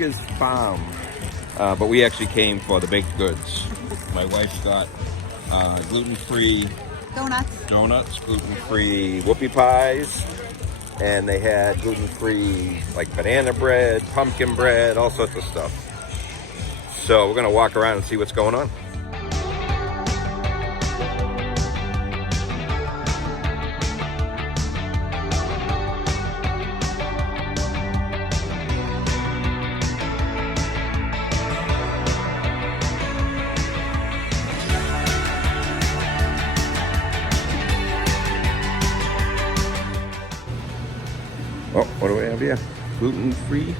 Tougas Farm. But we actually came for the baked goods. My wife's got gluten-free donuts, gluten-free whoopie pies, and they had gluten-free like banana bread, pumpkin bread, all sorts of stuff. So we're gonna walk around and see what's going on. Oh, what do we have here? Gluten-free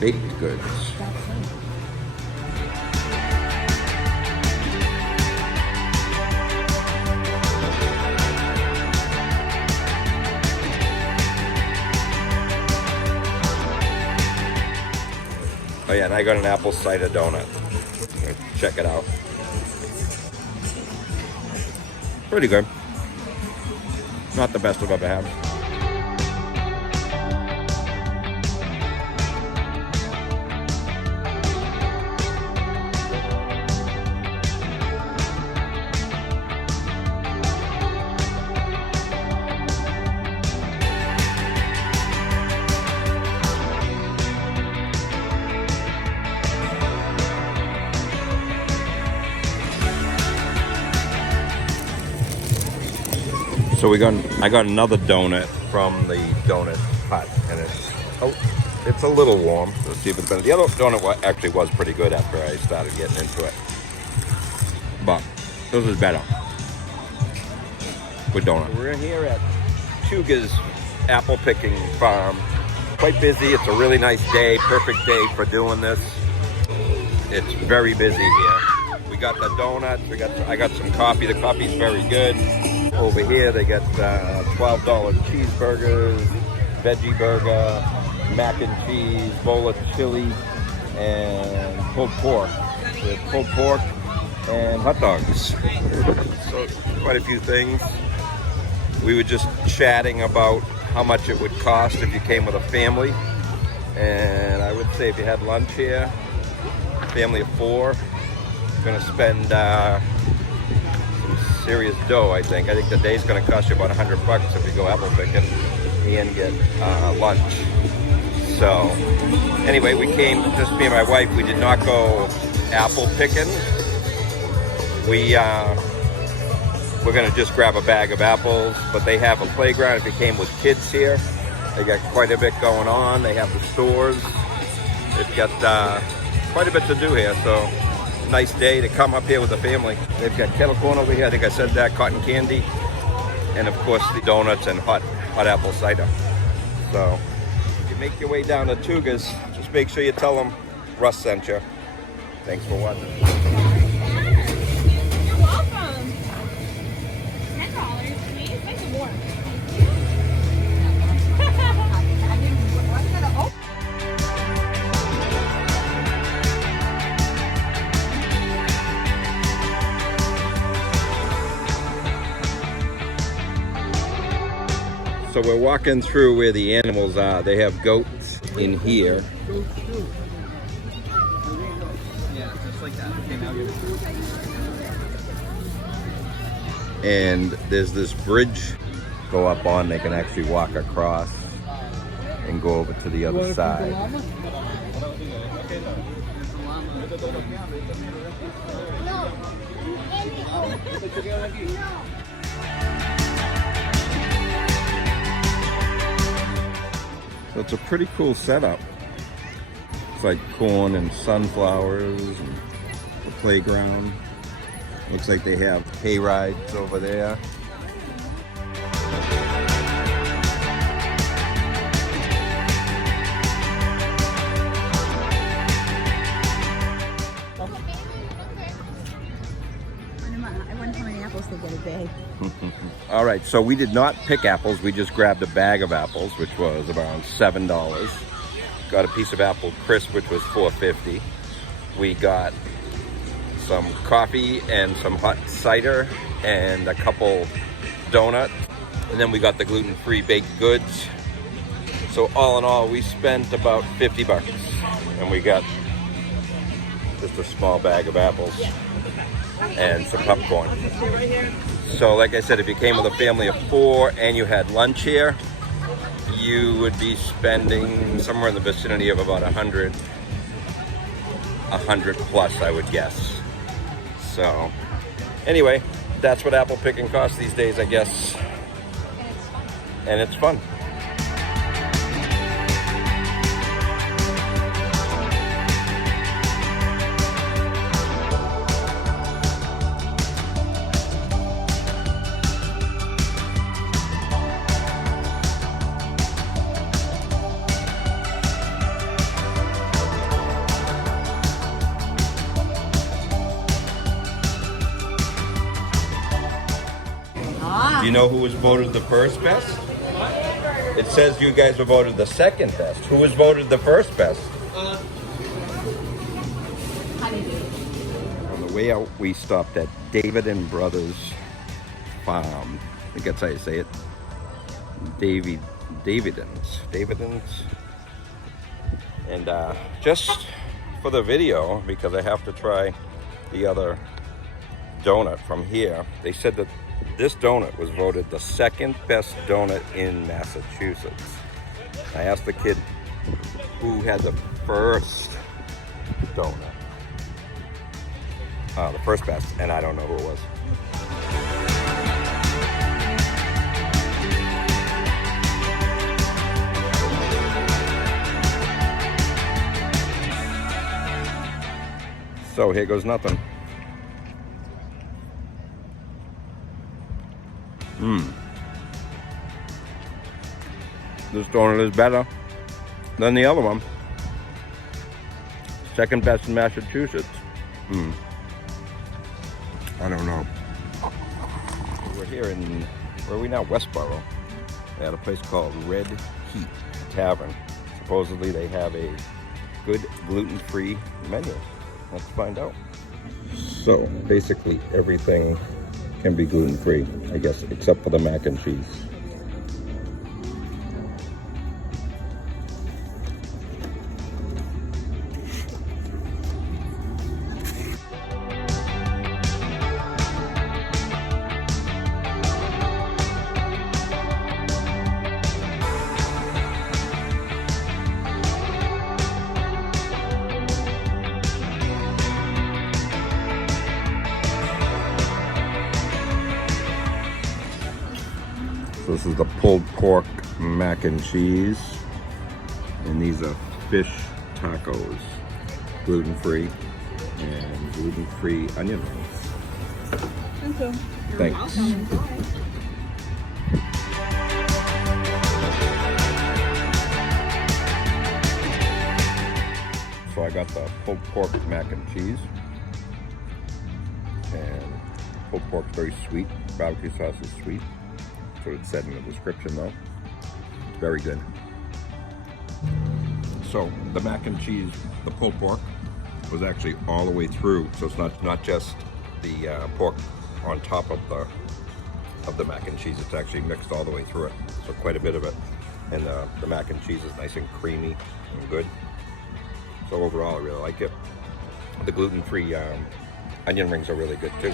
baked goods. Oh yeah, and I got an apple cider donut. Check it out. Pretty good. Not the best I've ever had. So I got another donut from the donut hut, and it's a little warm. Let's see if it's better. The other donut actually was pretty good after I started getting into it, but this is better. Good donut. We're here at Tougas Apple Picking Farm. Quite busy. It's a really nice day, perfect day for doing this. It's very busy here. We got the donuts. I got some coffee. The coffee's very good. Over here they got $12 cheeseburgers, veggie burger, mac and cheese, bowl of chili, and pulled pork. With pulled pork and hot dogs. So quite a few things. We were just chatting about how much it would cost if you came with a family. And I would say if you had lunch here, family of 4, you're gonna spend serious dough, I think. I think the day's going to cost you about $100 if you go apple picking and get lunch. So, anyway, we came, just me and my wife, we did not go apple picking. We're going to just grab a bag of apples, but they have a playground if you came with kids here. They got quite a bit going on. They have the stores. They've got quite a bit to do here, so nice day to come up here with the family. They've got kettle corn over here, I think I said that, cotton candy, and of course the donuts and hot apple cider. So if you make your way down to Tougas, just make sure you tell them Russ sent you. Thanks for watching. You're welcome. $10, please. Make it more. So we're walking through where the animals are. They have goats in here. Yeah, just like that. Okay, now you're... And there's this bridge go up on. They can actually walk across and go over to the other side. So it's a pretty cool setup. It's like corn and sunflowers and the playground. Looks like they have hay rides over there. I wonder how many apples they get a day. All right, so we did not pick apples. We just grabbed a bag of apples, which was around $7. Got a piece of apple crisp, which was $4.50. We got some coffee and some hot cider and a couple donuts. And then we got the gluten-free baked goods. So all in all, we spent about $50. and we got just a small bag of apples and some popcorn. So like I said, if you came with a family of 4 and you had lunch here, you would be spending somewhere in the vicinity of about 100 plus, I would guess. So anyway, that's what apple picking costs these days, I guess. And it's fun. Do you know who was voted the first best? It says you guys were voted the second best. Who was voted the first best? On the way out, we stopped at David & Brothers Farm. I think that's how you say it. Davidens. And just for the video, because I have to try the other donut from here, they said that this donut was voted the second best donut in Massachusetts. I asked the kid who had the first donut, the first best, and I don't know who it was. So here goes nothing. This donut is better than the other one. Second best in Massachusetts. I don't know. We're here in, where are we now? Westborough. They had a place called Red Heat Tavern. Supposedly they have a good gluten-free menu. Let's find out. So basically everything can be gluten-free, I guess, except for the mac and cheese. So this is the pulled pork mac and cheese, and these are fish tacos, gluten-free, and gluten-free onion rings. Thank you. Thanks. So I got the pulled pork mac and cheese, and pulled pork's very sweet, barbecue sauce is sweet. That's what it said in the description though. It's very good. So the mac and cheese, the pulled pork, was actually all the way through. So it's not just the pork on top of the mac and cheese. It's actually mixed all the way through it. So quite a bit of it. And the mac and cheese is nice and creamy and good. So overall I really like it. The gluten-free onion rings are really good too.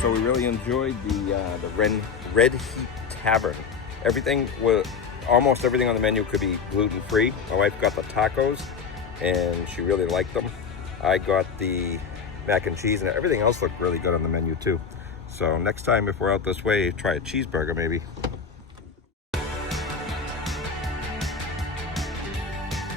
So we really enjoyed the Red Heat Tavern. Almost everything on the menu could be gluten-free. My wife got the tacos, and she really liked them. I got the mac and cheese, and everything else looked really good on the menu too. So next time, if we're out this way, try a cheeseburger maybe.